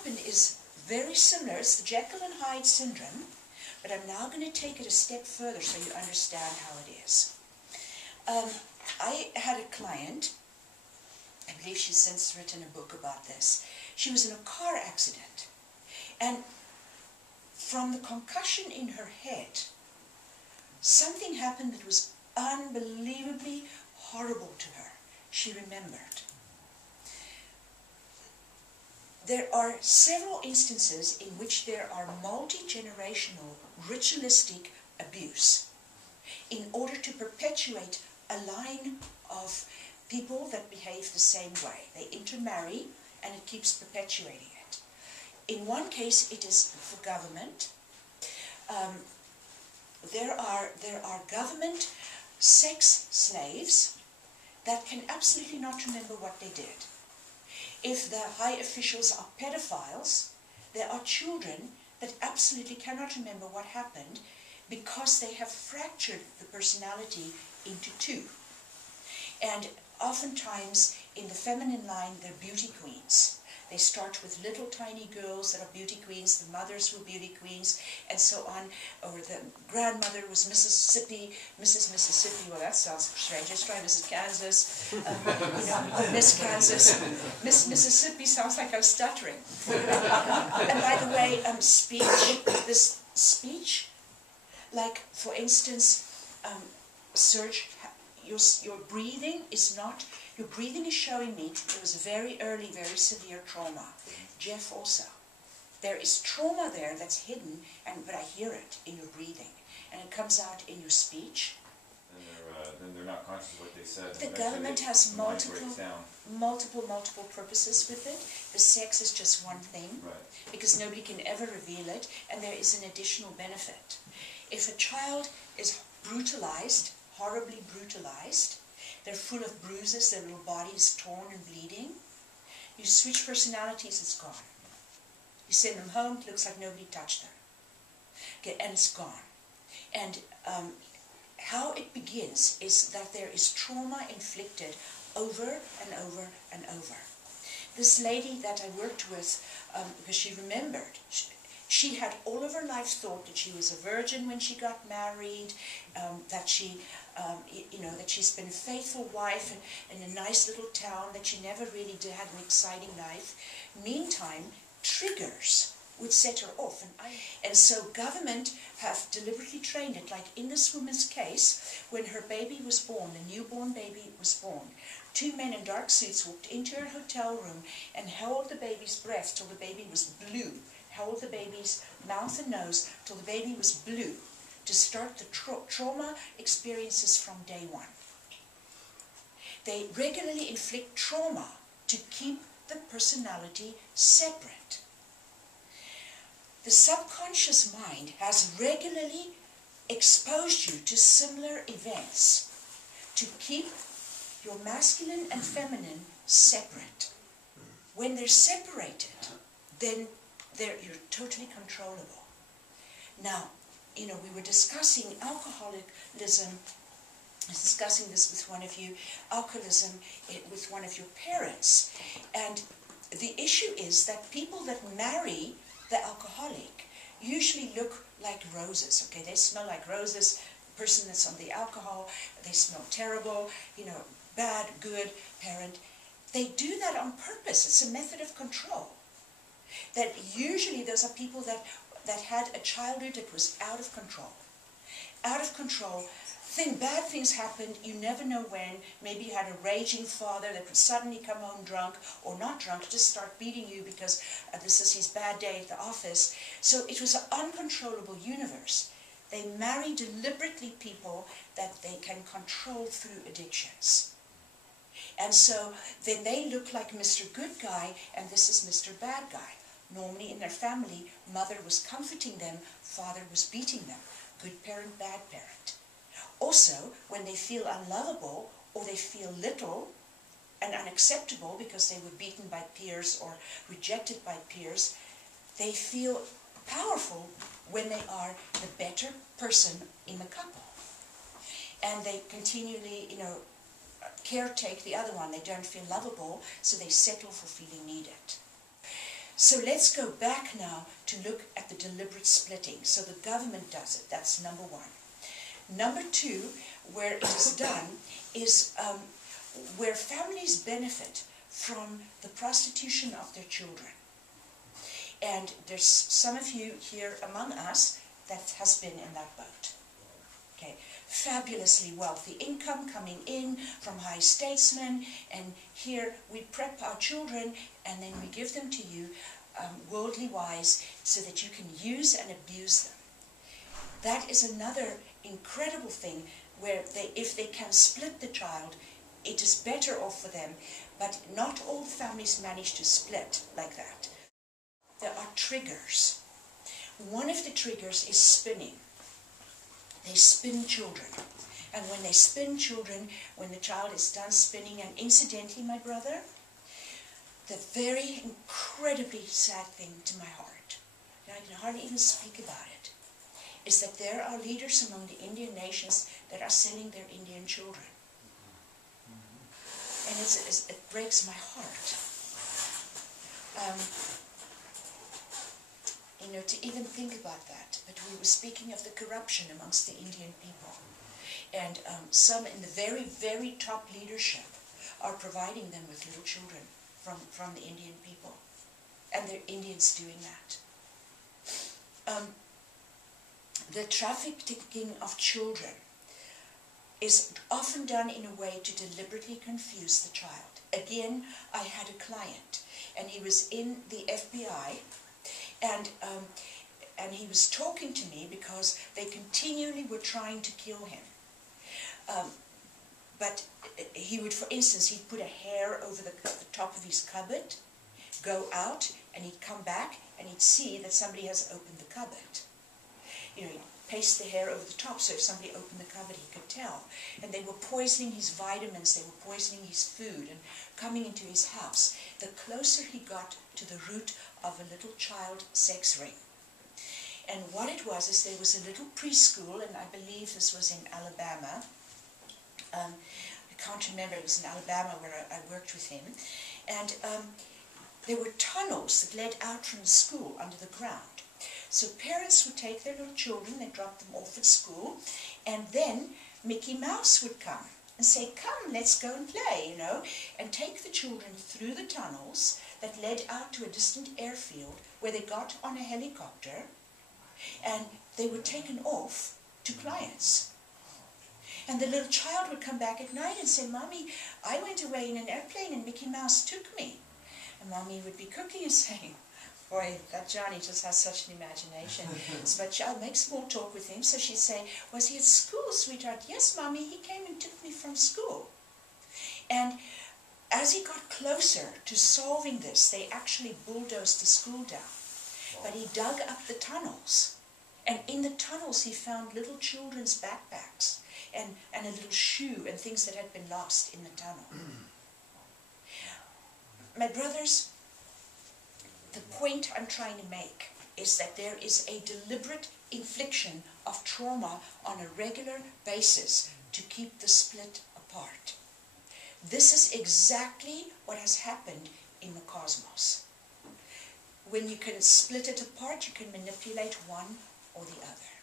happened is very similar. It's the Jekyll and Hyde syndrome, but I'm now going to take it a step further so you understand how it is. I had a client, I believe she's since written a book about this. She was in a car accident, and from the concussion in her head, something happened that was unbelievably horrible to her. She remembered. There are several instances in which there are multi-generational ritualistic abuse in order to perpetuate a line of people that behave the same way. They intermarry and it keeps perpetuating it. In one case it is for government. There are government sex slaves that can absolutely not remember what they did. If the high officials are pedophiles, there are children that absolutely cannot remember what happened because they have fractured the personality into two. And oftentimes in the feminine line, they're beauty queens. They start with little tiny girls that are beauty queens, the mothers were beauty queens, and so on. Or the grandmother was Mrs. Mississippi. Well, that sounds strange. Let's try Mrs. Kansas. Miss Kansas. Miss Mississippi sounds like I'm stuttering. And by the way, this speech, like for instance, Serge, your breathing is not. Your breathing is showing me it was a very early, very severe trauma. Jeff also. There is trauma there that's hidden, but I hear it in your breathing. And it comes out in your speech. Then they're not conscious of what they said. The government has multiple purposes with it. The sex is just one thing, right, because nobody can ever reveal it, and there is an additional benefit. If a child is brutalized, horribly brutalized, they're full of bruises, their little body is torn and bleeding. You switch personalities, it's gone. You send them home, it looks like nobody touched them. Okay, and it's gone. And how it begins is that there is trauma inflicted over and over and over. This lady that I worked with, because she remembered, she had all of her life thought that she was a virgin when she got married, that she, that she's been a faithful wife in a nice little town, that she never really had an exciting life. Meantime, triggers would set her off. And so government have deliberately trained it, like in this woman's case, when her baby was born, the newborn baby was born, two men in dark suits walked into her hotel room and held the baby's breath till the baby was blue, held the baby's mouth and nose till the baby was blue, to start the trauma experiences from day one. They regularly inflict trauma to keep the personality separate. The subconscious mind has regularly exposed you to similar events to keep your masculine and feminine separate. When they're separated, then you're totally controllable. Now, we were discussing alcoholism, discussing this with one of you, alcoholism with one of your parents. And the issue is that people that marry the alcoholic usually look like roses, okay? They smell like roses. The person that's on the alcohol, they smell terrible, bad, good parent. They do that on purpose. It's a method of control. That usually those are people that had a childhood that was out of control. Out of control. Bad things happened, you never know when. Maybe you had a raging father that would suddenly come home drunk, or not drunk, just start beating you because this is his bad day at the office. So it was an uncontrollable universe. They marry deliberately people that they can control through addictions. And so then they look like Mr. Good Guy, and this is Mr. Bad Guy. Normally in their family, mother was comforting them, father was beating them. Good parent, bad parent. Also, when they feel unlovable, or they feel little and unacceptable because they were beaten by peers or rejected by peers, they feel powerful when they are the better person in the couple. And they continually, caretake the other one. They don't feel lovable, so they settle for feeling needed. So let's go back now to look at the deliberate splitting. So the government does it. That's number one. Number two, where it is done, is where families benefit from the prostitution of their children. And there's some of you here among us that has been in that boat. Okay, fabulously wealthy income coming in from high statesmen, and here we prep our children and then we give them to you worldly wise so that you can use and abuse them. That is another incredible thing where if they can split the child, it is better off for them, but not all families manage to split like that. There are triggers. One of the triggers is spinning. They spin children. And when they spin children, when the child is done spinning, and incidentally, my brother, the very incredibly sad thing to my heart, and I can hardly even speak about it, is that there are leaders among the Indian nations that are selling their Indian children. And it breaks my heart. You know, to even think about that. But we were speaking of the corruption amongst the Indian people. And some in the very, very top leadership are providing them with little children from the Indian people. And they're Indians doing that. The trafficking of children is often done in a way to deliberately confuse the child. Again, I had a client, and he was in the FBI, and he was talking to me because they continually were trying to kill him. But he would, for instance, he'd put a hair over the top of his cupboard, go out, and he'd come back, and he'd see that somebody has opened the cupboard. You know, he'd paste the hair over the top, so if somebody opened the cupboard, he could tell. And they were poisoning his vitamins, they were poisoning his food, and coming into his house. The closer he got to the root of a little child sex ring. And what it was is there was a little preschool, and I believe this was in Alabama. I can't remember, it was in Alabama where I worked with him. And there were tunnels that led out from the school under the ground. So parents would take their little children, they'd drop them off at school, and then Mickey Mouse would come and say, "Come, let's go and play," you know, and take the children through the tunnels that led out to a distant airfield where they got on a helicopter, and they were taken off to clients. And the little child would come back at night and say, "Mommy, I went away in an airplane and Mickey Mouse took me." And Mommy would be cooking and saying, "Boy, that Johnny just has such an imagination." But I'll make small talk with him. So she'd say, "Was he at school, sweetheart?" "Yes, Mommy, he came and took me from school." And as he got closer to solving this, they actually bulldozed the school down. But he dug up the tunnels. And in the tunnels he found little children's backpacks and a little shoe and things that had been lost in the tunnel. My brothers, the point I'm trying to make is that there is a deliberate infliction of trauma on a regular basis to keep the split apart. This is exactly what has happened in the cosmos. When you can split it apart, you can manipulate one or the other.